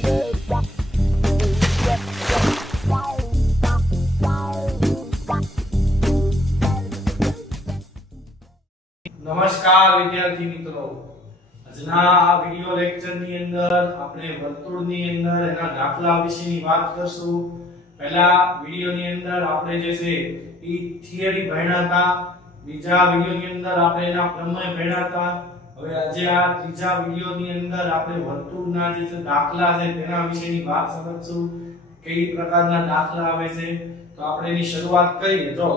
નમસ્કાર વિદ્યાર્થી મિત્રો, આજના આ વિડિયો લેક્ચર ની અંદર આપણે વર્તુળની અંદર એના દાખલા વિશેની વાત કરશું. પહેલા વિડિયો ની અંદર આપણે જે છે ઈ થિયરી ભણ્યા હતા, બીજા વિડિયો ની અંદર આપણે એના પ્રમેય ભણ્યા હતા. હવે આજે આ ત્રીજા વિડિયો ની અંદર આપણે વર્તુળના જે દાખલા છે તેના વિશેની વાત સમજશું. કઈ પ્રકારના દાખલા આવે છે તો આપણે એની શરૂઆત કરીએ. જો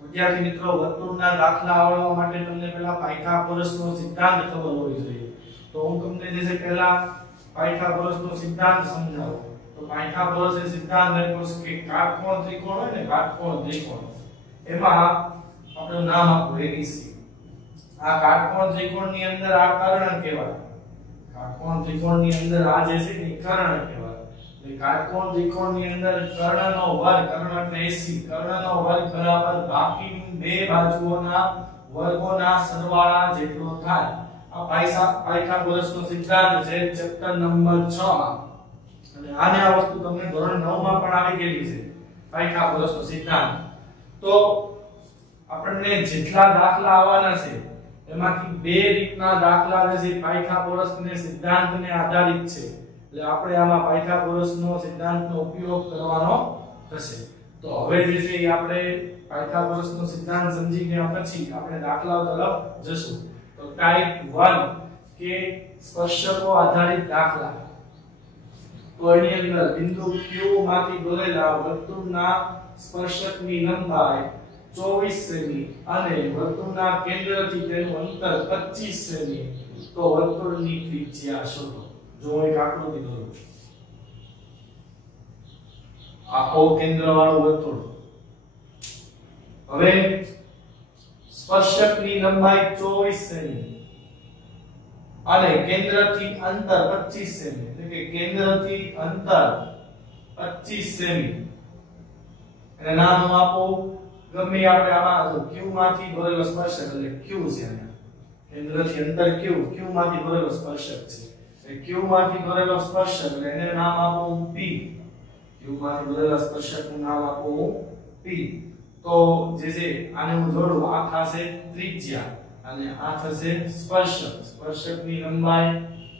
વિદ્યાર્થી મિત્રો, વર્તુળના દાખલા આવડવા માટે તમને પહેલા પાયથાગોરસનો સિદ્ધાંત ખબર હોવી જોઈએ. તો હું તમને જે છે પહેલા પાયથાગોરસનો સિદ્ધાંત સમજાવું. તો પાયથાગોરસનો સિદ્ધાંત એટલે કે કાટકોણ ત્રિકોણ હોય ને, કાટકોણ ત્રિકોણ, એમાં આપણું નામ આપવું ABC. આ કાટકોણ ત્રિકોણની અંદર આ કર્ણ કહેવાય. કાટકોણ ત્રિકોણની અંદર આ જે છે એ કર્ણ કહેવાય. કાટકોણ ત્રિકોણની અંદર કર્ણનો વર્ગ, કર્ણ એટલે 80, કર્ણનો વર્ગ બરાબર બાકીની બે બાજુઓના વર્ગોના સરવાળા જેટલો થાય. આ પાયથાગોરસનો સિદ્ધાંત છે ચેપ્ટર નંબર 6 માં. અને આને આ વસ્તુ તમને ધોરણ 9 માં પણ આવી ગયેલી છે, પાયથાગોરસનો સિદ્ધાંત. તો આપણને જેટલા દાખલા આવવાના છે એમાંથી બે રીતના દાખલા જે છે પાયથાગોરસના સિદ્ધાંતને આધારિત છે. એટલે આપણે આમાં પાયથાગોરસનો સિદ્ધાંતનો ઉપયોગ કરવાનો થશે. તો હવે જે છે એ આપણે પાયથાગોરસનો સિદ્ધાંત સમજી ગયા પછી આપણે દાખલાઓ તરફ જશું. તો ટાઈપ 1 કે સ્પર્શકો આધારિત દાખલા. તો એની અંદર બિંદુ Q માંથી દોરેલા વર્તુળના સ્પર્શકની લંબાઈ 24 સેમી અને વર્તુળના કેન્દ્રથી તેનું અંતર 25 સેમી. તો વર્તુળની ત્રિજ્યા શોધો. જો એક આકૃતિ દોરો, આખો કેન્દ્ર વાળું વર્તુળ. હવે સ્પર્શકની લંબાઈ 24 સેમી અને કેન્દ્રથી અંતર 25 સેમી, એટલે કે કેન્દ્રથી અંતર 25 સેમી. અને નામ આપો ગમે આપણે આમાં. જો Q માંથી દોરેલો સ્પર્શક એટલે Q છે. કેન્દ્રથી અંતર Q માંથી દોરેલો સ્પર્શક છે. Q માંથી દોરેલો સ્પર્શક એટલે એને નામ આપો P. Q માંથી દોરેલા સ્પર્શકનું નામ આપો P. તો જે છે આને હું જોડું, આ થશે ત્રિજ્યા અને આ થશે સ્પર્શક. સ્પર્શકની લંબાઈ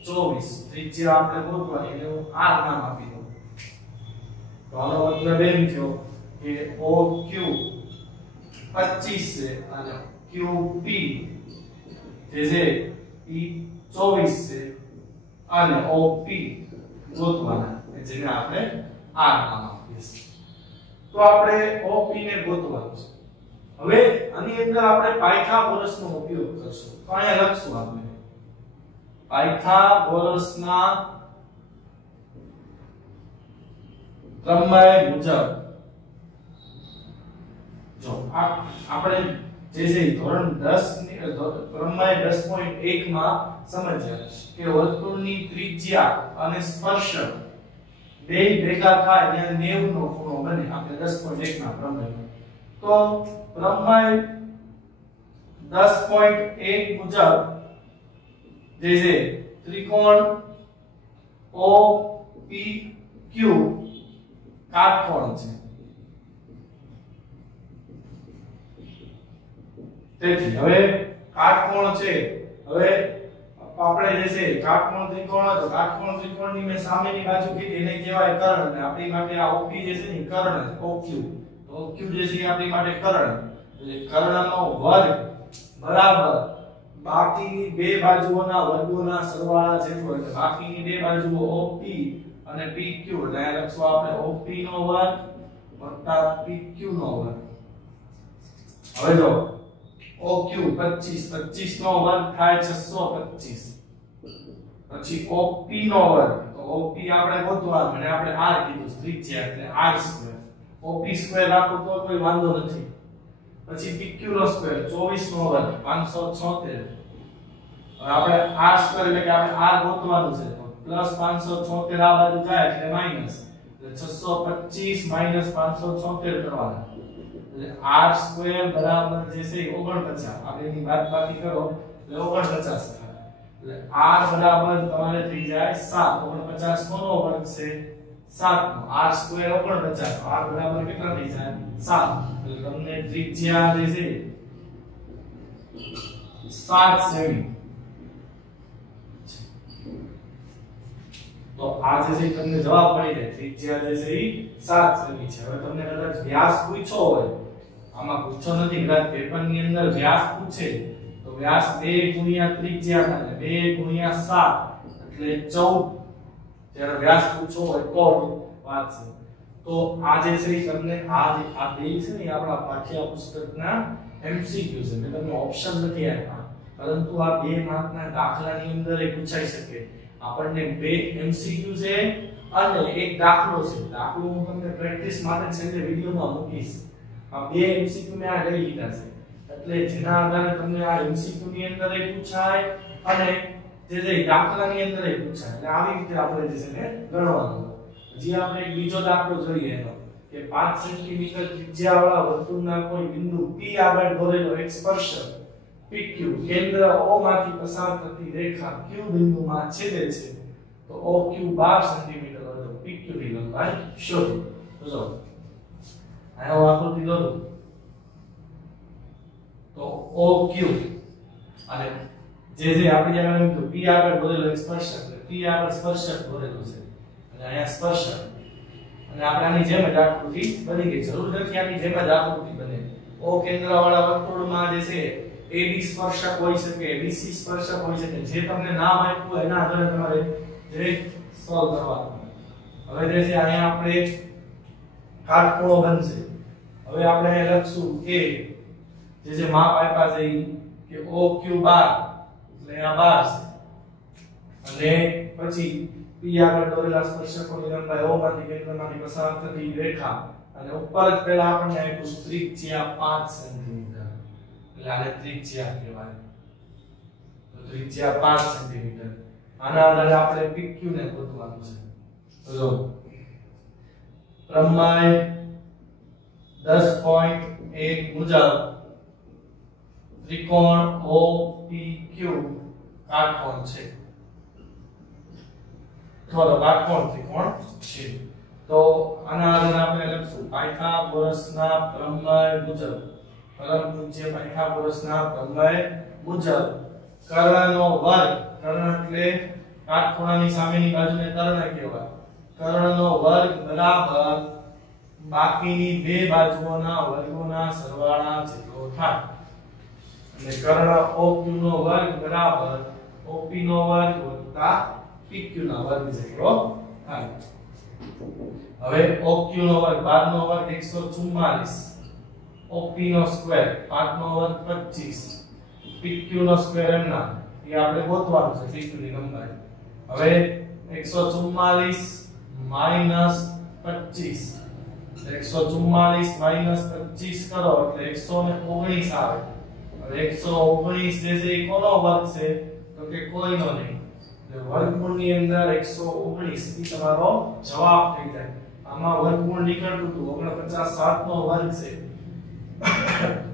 24, ત્રિજ્યા આપણે ગોતવાની, એટલે હું R નામ આપી દઉં. તો આનો મતલબ એમ થયો કે OQ 25 છે અને QP જે છે ઈ 24 છે અને OP ગોતવાના, જેને આપણે R નામ આપીએ છીએ. તો આપણે OP ને ગોતવાનું છે. હવે આની અંદર આપણે પાયથાગોરસનો ઉપયોગ કરશું. તો અહીંયા લખશું આપણે પાયથાગોરસના પ્રમેય મુજબ. જો આપણે જે છે ધોરણ 10 ની પ્રમેય 10.1 માં સમજ્યા કે વર્તુળની ત્રિજ્યા અને સ્પર્શક બે ભેગા થાય અને 90 નો ખૂણો બને. આપણે 10.1 ના પ્રમેય. તો પ્રમેય 10.1 મુજબ જે છે ત્રિકોણ OPQ કાટકોણ છે. તેથી હવે કાટકોણ છે. હવે આપણે જે છે કાટકોણ ત્રિકોણ હતો, કાટકોણ ત્રિકોણની મેં સામેની બાજુ કીધી એને કહેવાય કર્ણ. અને આપણી માટે આ OP જે છે ને કર્ણ છે, OQ. તો OQ જે છે આપણી માટે કર્ણ. એટલે કર્ણનો વર્ગ બરાબર બાકીની બે બાજુઓના વર્ગોના સરવાળા જેટલો. એટલે બાકીની બે બાજુઓ OP અને PQ. એટલે આ લખશું આપણે OP નો વર્ગ વત્તા PQ નો વર્ગ. હવે જો OQ 25 નો વર્ગ થાય 625. પછી OP નો વર્ગ, તો OP આપણે ગોતવાનું અને આપણે R કીધું, ત્રિજ્યા એટલે R². OP² રાખો તો કોઈ વાંધો નથી. પછી PQ નો સ્ક્વેર 24 નો વર્ગ 576. હવે આપણે R² એટલે કે આપણે R ગોતવાનું છે. તો પ્લસ 576 આ બાજુ જાય એટલે માઈનસ. એટલે 625 માઈનસ 576 કરવાના. એટલે R² બરાબર જે છે 49. આપણે એની બાદબાકી કરો એટલે 49 થાય. એટલે r બરાબર તમારે થઈ જાય 7 49 કોનો વર્ગ છે 7 નો r સ્ક્વેર 49 r બરાબર કેટલા થઈ જાય 7 એટલે તમને ત્રિજ્યા જે છે 7 સેમી તો આ જે છે તમને જવાબ મળી જાય ત્રિજ્યા જે છે એ 7 સેમી છે હવે તમને કદાચ વ્યાસ પૂછ્યો હોય આમાં પૂછો નથી કદાચ પેપરની અંદર વ્યાસ પૂછે તો વ્યાસ 2 ગુણ્યા ત્રિજ્યા થાય 2 ગુણ્યા 7 એટલે 14 જ્યારે વ્યાસ પૂછો હોય તો વાત છે તો આ જે છે તમને આ બે છે ને આપણા પાઠ્યપુસ્તકના એમસીક્યુ છે મેં તમને ઓપ્શન નથી આપ્યા પરંતુ આ 2 માર્કના દાખલાની અંદર એ પૂછાઈ શકે આપણને 2 એમસીક્યુ છે અને એક દાખલો છે દાખલો હું તમને પ્રેક્ટિસ માટે છેલ્લે વિડિયોમાં મૂકીશ આ 2 એમસીક્યુ મેં આ લઈ લીધા છે એટલે જેના આધારે તમને આ એમસીક્યુ ની અંદર એ પૂછાય અને જે દાખલાની અંદર એ પૂછાય એટલે આવી રીતે આપણે જે છે ને ગણવાનું હજી આપણે એક બીજો દાખલો જોઈએ એનો કે 5 સેન્ટીમીટર ત્રિજ્યાવાળા વર્તુળના કોઈ બિંદુ P આગળ દોરેલો એક સ્પર્શક PQ કેન્દ્ર O માંથી પસાર થતી રેખા Q બિંદુમાં છેદે છે તો OQ 12 સેન્ટીમીટર હોય તો PQ ની લંબાઈ શોધો તો જો આનો આકૃતિ દોરો તો OQ અને જે આપણે આગળ કીધું P આગળ દોરેલો એક સ્પર્શક P આગળ સ્પર્શક દોરેલો છે અને અહીંયા સ્પર્શક અને આપણે આની જેમ જ આકૃતિ બની ગઈ જરૂર નથી આની જેમ જ આકૃતિ બને O કેન્દ્રવાળા વર્તુળમાં જે છે AB સ્પર્શક હોઈ શકે BC સ્પર્શક હોઈ શકે જે તમને નામ આપ્યું એના આધારે તમારે જે સોલ્વ કરવાનું હવે જે છે અહીંયા આપણે કાટખૂણો બનશે હવે આપણે અહીં લખશું કે જે માપ આપ્યા છે કે OQ 12 એટલે આ 12 છે અને પછી P આગળ દોરેલા સ્પર્શકોની લંબાઈ O માંથી કેન્દ્રમાંથી પસાર થતી રેખા અને ઉપર જ પહેલા આપણને આપ્યું ત્રિજ્યા 5 સેન્ટીમીટર એટલે આને ત્રિજ્યા કહેવાય તો ત્રિજ્યા 5 સેન્ટીમીટર આના આધારે આપણે PQ ને શોધવાનું છે તો જો પ્રમેય 10.1 મુજબ ત્રિકોણ OPQ કાટકોણ છે થોડો કાટકોણ ત્રિકોણ છે તો આના આધારે આપણે લખશું પાયથાગોરસના પ્રમેય મુજબ પરમ પૂજ્ય પાયથાગોરસના પ્રમેય મુજબ કર્ણનો વર્ગ કર્ણ એટલે કાટખૂણાની સામેની બાજુને કર્ણ કહેવાય કર્ણનો વર્ગ બરાબર બાકીની બે બાજુઓના વર્ગોના સરવાળા જેટલો થાય અને કર્ણ OQ નો વર્ગ બરાબર OP નો વર્ગ વત્તા PQ ના વર્ગ જેટલો થાય હવે OQ નો વર્ગ 12 નો વર્ગ 144 OP નો સ્ક્વેર 5 નો વર્ગ 25 PQ નો સ્ક્વેર એમના એ આપણે ગોતવાનું છે PQ ની લંબાઈ હવે 144 માઈનસ 25 144 માઈનસ 25 કરો એટલે 119 આવે હવે 119 જે છે એ કોનો વર્ગ છે તો કે કોઈનો નહીં એટલે વર્ગમૂળની અંદર 119 એ તમારો જવાબ થઈ જાય આમાં વર્ગમૂળ નીકળતું હતું 49 7 નો વર્ગ છે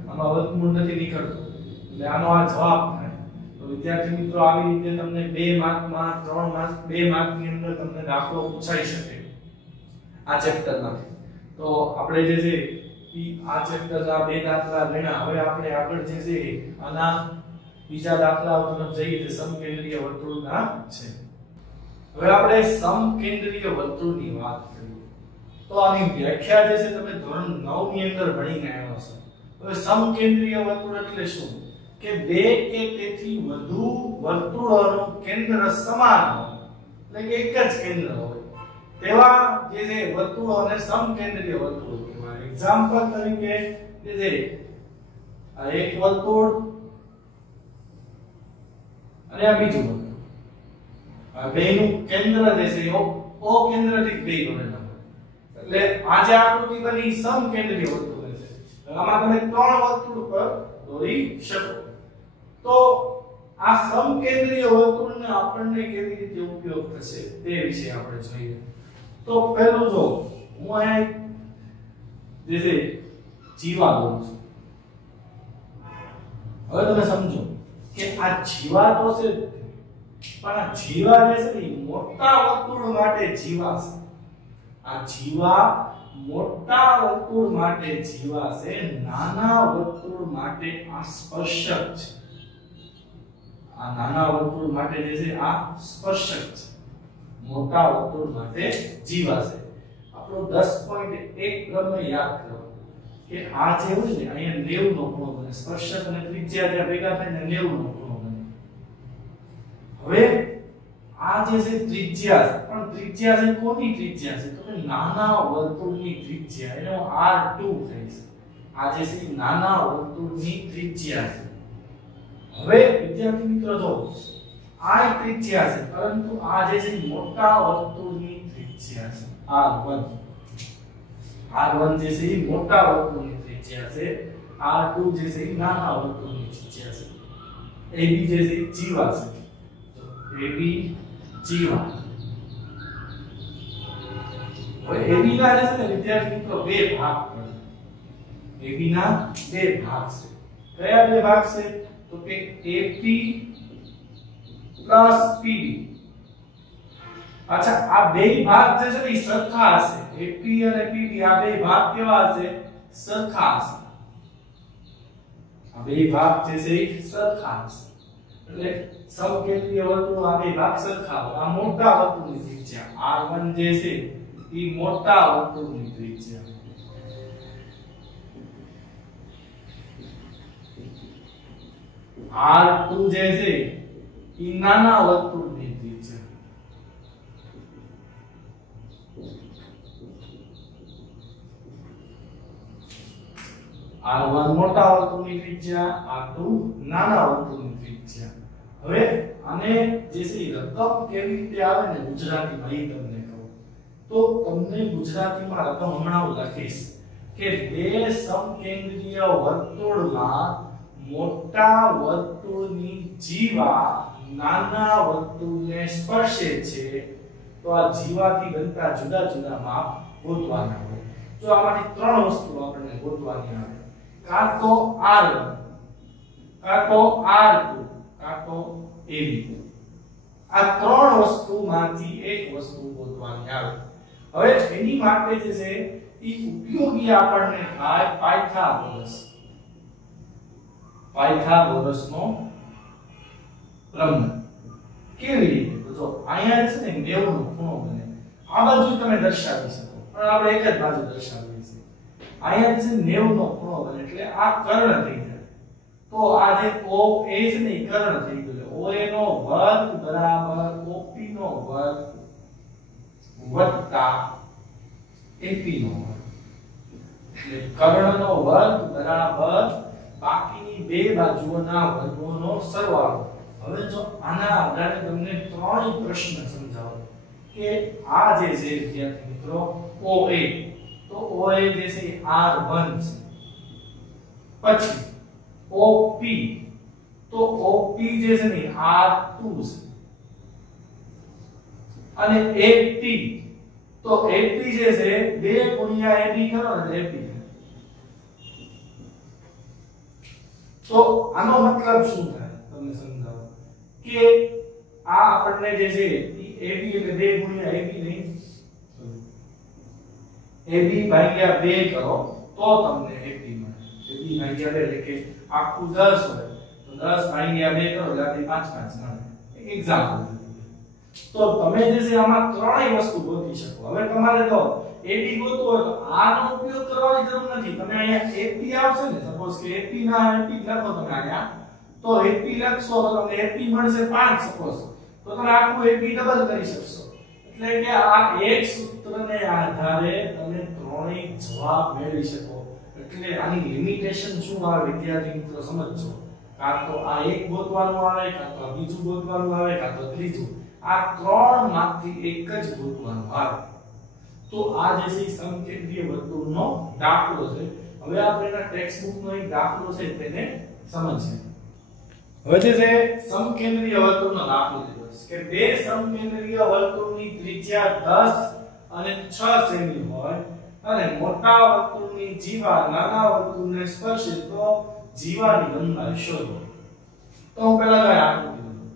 આમાં વર્ગમૂળ નથી નીકળતું એટલે આનો આ જવાબ થાય તો વિદ્યાર્થી મિત્રો આવી રીતે તમને 2 માર્કમાં 3 માર્ક 2 માર્કની અંદર તમને દાખલો પૂછાઈ શકે આ ચેપ્ટરમાંથી તો આપણે જે છે આ ચેપ્ટરના 2 દાખલા ગણ્યા હવે આપણે આગળ જે છે આના બીજા દાખલાઓ તરફ જઈએ જે સમકેન્દ્રીય વર્તુળના છે હવે આપણે સમકેન્દ્રીય વર્તુળની વાત કરીએ તો આની વ્યાખ્યા જે છે તમે ધોરણ 9 ની અંદર ભણીને આવ્યા છો હવે સમકેન્દ્રીય વર્તુળ એટલે શું કે બે કે તેથી વધુ વર્તુળોનું કેન્દ્ર સમાન હોય એટલે કે એક જ કેન્દ્ર હોય તેવા જે છે વર્તુળોને સમકેન્દ્રીય વર્તુળ કહેવાય એક્ઝામ્પલ તરીકે જે છે આ એક વર્તુળ અને આ બીજું વર્તુળ આ બેનું કેન્દ્ર જે છે O કેન્દ્રથી બે બનેલા એટલે આ જે આકૃતિ બની સમકેન્દ્રીય વર્તુળ છે આમાં તમે ત્રણ વર્તુળ પર દોરી શકો તો આ સમકેન્દ્રીય વર્તુળને આપણને કેવી રીતે ઉપયોગ થશે તે વિશે આપણે જોઈએ તો પહેલું જો હું અહીં જે છે જીવા દોરું છું હવે તમે સમજો કે આ જીવાતો છે પણ આ જીવા જે છે ને મોટા વર્તુળ માટે જીવા છે. આ જીવા મોટા વર્તુળ માટે જીવા છે, નાના વર્તુળ માટે આ સ્પર્શક છે. આ નાના વર્તુળ માટે જે છે આ સ્પર્શક છે, મોટા વર્તુળ માટે જીવા છે. આપણો 10.1 ક્રમ યાદ કરો કે આ જે હોય ને અહીંયા 90 નો ખૂણો બને, સ્પર્શક અને ત્રિજ્યા જ્યાં ભેગા થાય ને 90 નો ખૂણો બને. હવે આ જે છે ત્રિજ્યા છે, પણ ત્રિજ્યા છે કોની ત્રિજ્યા છે? તો કે નાના વર્તુળની ત્રિજ્યા, એને હું R2 કહીશ. આ જે છે નાના વર્તુળની ત્રિજ્યા છે. હવે વિદ્યાર્થી મિત્રો જો આ ત્રિજ્યા છે, પરંતુ આ જે છે મોટા વર્તુળની ત્રિજ્યા છે, R1. R1 જે છે એ મોટા વર્તુળની ત્રિજ્યા છે, R2 જે છે એ નાના વર્તુળની ત્રિજ્યા છે. AB જે છે એ જીવા છે, તો AB જીવા. હવે AB ના જે છે ને વિદ્યાર્થી મિત્રો બે ભાગ પડે. AB ના બે ભાગ છે. કયા બે ભાગ છે? તો કે AP પ્લસ PD. અચ્છા, આ બે ભાગ જે છે ને એ સરખા હશે. AP અને PD આ બે ભાગ કેવા હશે? સરખા હશે. આ બે ભાગ જે છે એ સરખા હશે. એટલે સમકેન્દ્રીય વર્તુળ આ બે ભાગ સરખા હોય. આ મોટા વર્તુળની ત્રિજ્યા R1 જે છે એ મોટા વર્તુળની ત્રિજ્યા, R2 જે છે એ નાના વર્તુળની ત્રિજ્યા. R1 મોટા વર્તુળની ત્રિજ્યા, R2 નાના વર્તુળની ત્રિજ્યા. હવે આને જે છે રકમ કેવી રીતે આવે ને ગુજરાતીમાં એ તમને કહું તો તમને ગુજરાતીમાં રકમ હમણાં હું લખીશ કે બે સમકેન્દ્રીય વર્તુળમાં મોટા વર્તુળની જીવા નાના વર્તુળને સ્પર્શે છે, તો આ જીવાથી બનતા જુદા જુદા માપ ગોતવાના હોય. જો આમાંથી ત્રણ વસ્તુ આપણને ગોતવાની આવે, કાં તો R1, કાં તો R2, કાં તો AB. આ ત્રણ વસ્તુમાંથી એક વસ્તુ ગોતવાની આવે. હવે એની માટે જે છે એ ઉપયોગી આપણને થાય પાયથાગોરસ. પાયથાગોરસનો પ્રમેય. કેવી રીતે? તો જો અહીંયા છે ને 90 નો ખૂણો બને. આ બાજુ તમે દર્શાવી શકો, પણ આપણે એક જ બાજુ દર્શાવીએ છીએ. અહીંયા છે 90 નો ખૂણો બને એટલે આ કર્ણ થઈ જાય. તો આ જે OA છે ને એ કર્ણ થઈ ગયો. OA નો વર્ગ બરાબર OP નો વર્ગ વત્તા AP નો વર્ગ. એટલે કર્ણનો વર્ગ બરાબર બાકીની બે બાજુઓના વર્ગોનો સરવાળો. હવે જો આના આધારે તમને ત્રણ પ્રશ્ન સમજાવો કે આ જે છે વિદ્યાર્થી મિત્રો OA, તો OA જે છે R1 છે. પછી OP, તો OP જે છે ને R2 છે. અને AP, તો AP જે છે 2 ગુણ્યા AB કરો ને AP. તો આનો મતલબ શું થાય તમને સમજાવો કે આ આપણને જે છે AB એટલે 2 ગુણ્યા AB નહીં, AB ભાગ્યા 2 કરો તો તમને AP મળે. AB ભાગ્યા 2 એટલે કે આખું 10 હોય તો 10 ભાગ્યા 2 કરો એટલે 5 5 મળે. એક્ઝામ્પલ. તો તમે જે છે આમાં ત્રણેય વસ્તુ ગોતી શકો. હવે તમારે જો AB ગોતવું હોય તો આનો ઉપયોગ કરવાની જરૂર નથી. તમે અહીંયા AP આવશે ને, સપોઝ કે AP ના AP લખો તમે અહીંયા, તો AP લખશો તો તમને AP મળશે 5 સપોઝ, તો તમે આખું AP ડબલ કરી શકશો. એટલે કે આ એક સૂત્રને આધારે તમે ત્રણેય જવાબ મેળવી શકો. એટલે આની લિમિટેશન શું આવે વિદ્યાર્થી મિત્રો સમજજો. કાં તો આ એક ગોતવાનું આવે, કાં તો આ બીજું ગોતવાનું આવે, કાં તો ત્રીજું. આ ત્રણ માંથી એક જ ગોતવાનું આવે. તો આ જે છે સમકેન્દ્રીય વર્તુળનો દાખલો છે. હવે આપણે એના ટેક્સ્ટ બુકનો એક દાખલો છે તેને સમજીએ. હવે જે છે સમકેન્દ્રીય વર્તુળનો દાખલો લીધો છે કે બે સમકેન્દ્રીય વર્તુળની ત્રિજ્યા 10 અને 6 સેમી હોય અને મોટા વર્તુળની જીવા નાના વર્તુળને સ્પર્શે તો જીવાની લંબાઈ શોધો. તો હું પહેલા આ આકૃતિ દોરું.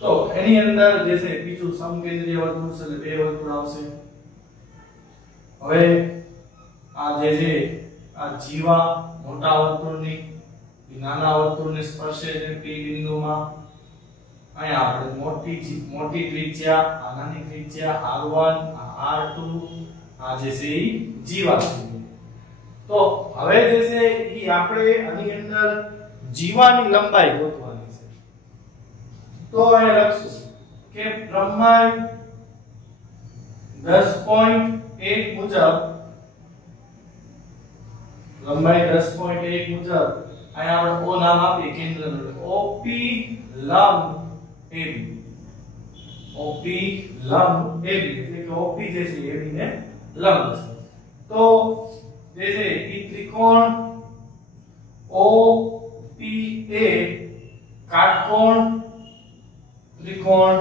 તો એની અંદર જે છે બીજું સમકેન્દ્રીય વર્તુળ છે એટલે બે વર્તુળ આવશે. હવે આ જે છે આ જીવા મોટા વર્તુળની નાના વર્તુળને સ્પર્શે છે P બિંદુમાં. અહીંયા આપણે મોટી ત્રિજ્યા, આ નાની ત્રિજ્યા R1, આ R2, આ જે છે ઈ જીવા છે. તો હવે જે છે ઈ આપણે આની અંદર જીવાની લંબાઈ ગોતવાની છે. તો અહીંયા લખશું કે પ્રમાણ 10.1 મુજબ લંબાઈ 10.1 મુજબ અહીંયા આપણે O નામ આપીએ કેન્દ્રનું OP લંબ AB. OP લંબ AB એટલે કે OP જે છે AB ને લંબ છે. તો જે છે ઈ ત્રિકોણ OPA કાટકોણ ત્રિકોણ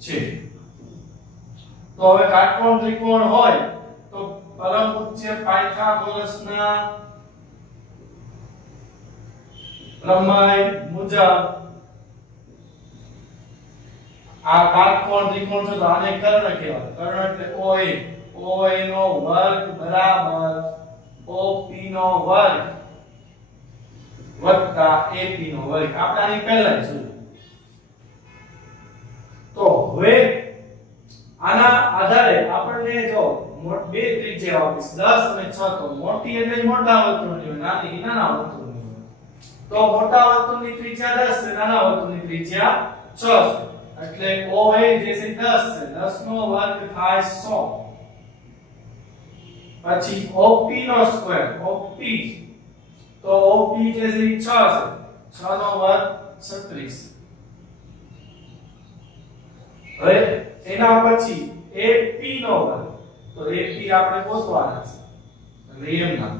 છે. તો હવે કાટકોણ ત્રિકોણ હોય તો પરમ ઉચ્ચ પાયથાગોરસના પ્રમેય મુજબ આ કાટકોણ ત્રિકોણ છે તો આને કર્ણ કહેવાય. કર્ણ એટલે OA. OA નો વર્ગ બરાબર OP નો વર્ગ વત્તા AP નો વર્ગ. આપણે આની પહેલા જ જોયું. તો હવે આના આધારે આપણને જો બે ત્રિજ્યા આપીશ 10 અને 6. તો મોટી એટલે મોટા વર્તુળની હોય, નાની નાના વર્તુળની હોય. તો મોટા વર્તુળની ત્રિજ્યા 10 છે, નાના વર્તુળની ત્રિજ્યા 6 છે. એટલે OA જે છે 10 છે, 10 નો વર્ગ થાય 100. પછી OP નો સ્ક્વેર OP, તો OP જે છે 6 છે, 6 નો વર્ગ 36. હવે એના પછી AP નો વર્ગ, તો AP આપણે ગોતવાના છે એટલે એમ ના,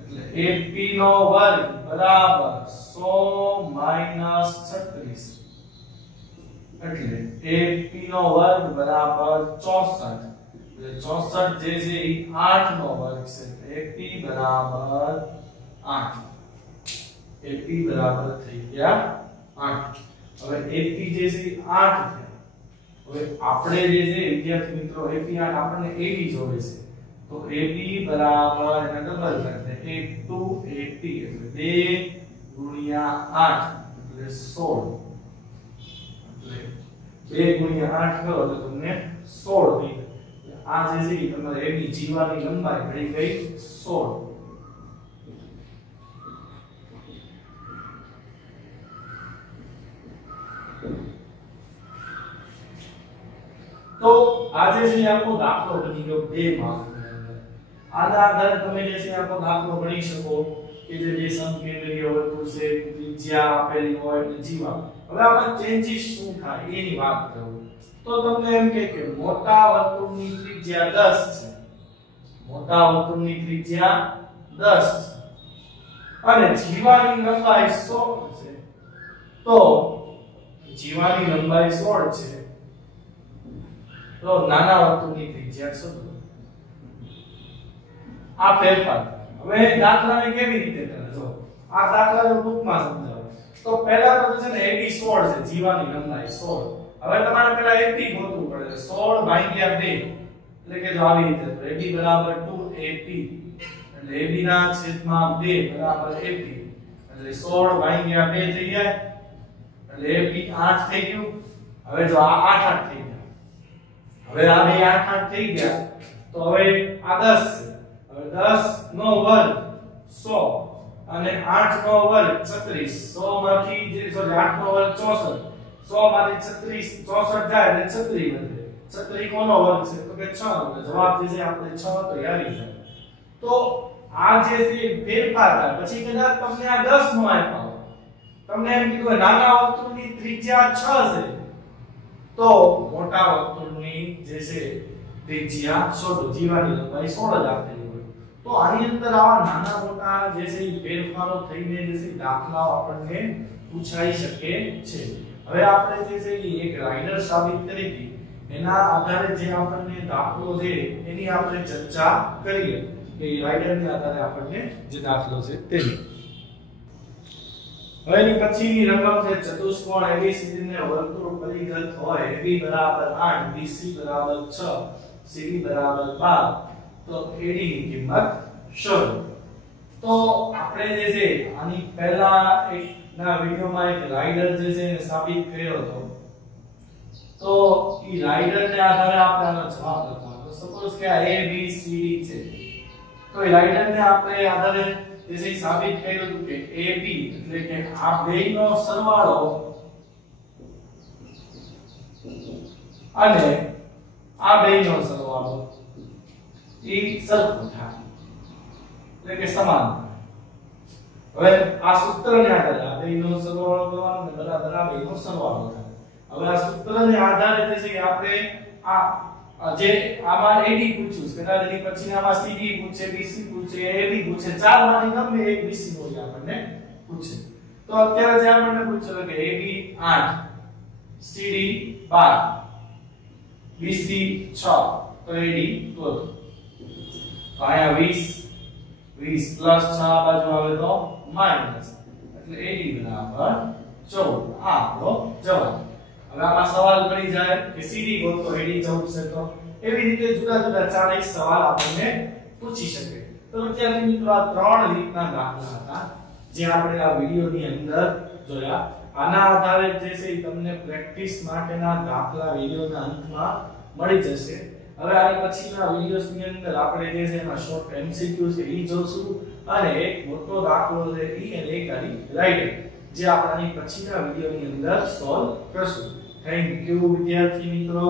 એટલે AP નો વર્ગ બરાબર 100 - 36 એટલે AP નો વર્ગ બરાબર 64. એટલે 64 જે છે એ 8 નો વર્ગ છે. AP બરાબર 8. AP બરાબર થઈ ગયા 8. હવે AP જે છે 8 છે. હવે આપણે જે છે વિદ્યાર્થી મિત્રો AP 8 આપણને AB જોવે છે. તો AB બરાબર એના ડબલ થાય એટલે 8 એટલે 2 * 8 એટલે 16. એટલે 2 * 8 કરો તો તમને 16 થઈ. આ જે છે તમારે AB જીવાની લંબાઈ મળી ગઈ 16. તો આજે છે આખો દાખલો બની ગયો 2 માર્કની અંદર. આના આધારે તમે જે છે આખો દાખલો ગણી શકો કે જે બે સમકેન્દ્રીય વર્તુળ છે, ત્રિજ્યા આપેલી હોય એટલે જીવા. હવે આમાં ચેન્જીસ શું થાય એની વાત કરું તો તમને એમ કે મોટા વર્તુળની ત્રિજ્યા 10 છે. મોટા વર્તુળની ત્રિજ્યા 10 છે અને જીવાની લંબાઈ 16 છે. તો જીવાની લંબાઈ 16 છે. તો નાના વર્તુળની ત્રિજ્યા શોધો. આ ફેરફાર. હવે દાખલાને કેવી રીતે કરે જો આ દાખલાનો ટૂંકમાં સમજાવું તો પહેલા તો છે ને AB 16 છે, જીવાની લંબાઈ 16. હવે તમારે પહેલા AP ગોતવું પડે. 16 / 2 એટલે કે જો આવી રીતે તો AB બરાબર 2AP એટલે AB ના છેદમાં 2 બરાબર AP એટલે 16 / 2 થઈ જાય એટલે AP 8 થઈ ગયું. હવે જો આ 8 8 થઈ ગયા. હવે આ બે 8 8 થઈ ગયા તો હવે આ 10 છે. હવે 10 નો વર્ગ 100 અને 8 નો વર્ગ 36. 100 માંથી જે 8 નો વર્ગ 64. 100 માંથી 36 64 જાય એટલે 36 વધે. 36 કોનો વર્ગ છે તો કે 6 એટલે જવાબ જે છે આપણે 6 તો આવી જાય. તો આ જે છે ફેરફાર થાય. પછી કદાચ તમને આ 10 નો આપ્યો તમને એમ કીધું નાના વર્તુળની ત્રિજ્યા 6 છે તો મોટા વર્તુળની જે છે ત્રિજ્યા શોધો. જીવાની લંબાઈ 16 જ આપેલી હોય. તો આની અંદર આવા નાના મોટા જે છે ફેરફારો થઈને જે છે દાખલાઓ આપણને પૂછાઈ શકે છે. હવે આપણે જે છે એક રાઇડર સાબિત કરી હતી એના આધારે જે આપણને દાખલો છે એની આપણે ચર્ચા કરીએ કે રાઇડરના આધારે આપણને જે દાખલો છે તેની. હવે ની પછીની રકમ છે ચતુષ્કોણ ABCD ને વર્તુળ પરિઘ હોય AB બરાબર 8 BC બરાબર 6 CD બરાબર 12 તો AD ની કિંમત શોધો। તો આપણે જે છે આની પહેલા એક ના વિડિયોમાં એક રાઇડર જે છે એને સાબિત કર્યો હતો। તો ઈ રાઇડર ને આધારે આપણે આનો જવાબ લખવાનો। તો સપોઝ કે આ ABCD છે તો ઈ રાઇડર ને આપણે આધારે જે છે સાબિત કર્યું હતું કે AB એટલે કે આ બેયનો સરવાળો અને આ બેયનો સરવાળો ઈ સરખો થાય એટલે કે સમાન થાય। હવે આ સૂત્રને આધારે આ બેયનો સરવાળો કરવાનો ને બરાબર આ બેયનો સરવાળો થાય। હવે આ સૂત્રને આધારે જે છે કે આપણે આ જે આમાં AD પૂછ્યું છે કદાચ એની પછી આમાં CD પૂછે BC પૂછે AB પૂછે ચારમાંથી ગમે એક BC નો આપણને પૂછે। તો અત્યારે જે આપણને પૂછ્યું કે AB 8 CD 12 BC 6 તો AD શોધો। તો આયા 20 પ્લસ 6 બાજુ આવે તો માઈનસ એટલે AD બરાબર 14 આ આપણો જવાબ। હવે આમાં સવાલ પડી જાય કે CD ગોતો AD 14 છે તો એવી રીતે જુદા જુદા ચાર એક સવાલ આપણને પૂછી શકે। તો વિદ્યાર્થી મિત્રો આ ત્રણ રીતના દાખલા હતા જે આપણે આ વિડિયોની અંદર જોયા। આના આધારે જે છે તમને પ્રેક્ટિસ માટેના દાખલા વિડિયોના અંતમાં મળી જશે। હવે આની પછીના વિડિયોઝની અંદર આપણે જે છે એમાં શોર્ટ MCQ છે ઈ જોશું અને એક મોટો દાખલો છે ઈ અને એક આની રાઇડર જે આપણે આની પછીના વિડિયોની અંદર સોલ્વ કરશું। થેન્ક યુ વિદ્યાર્થી મિત્રો।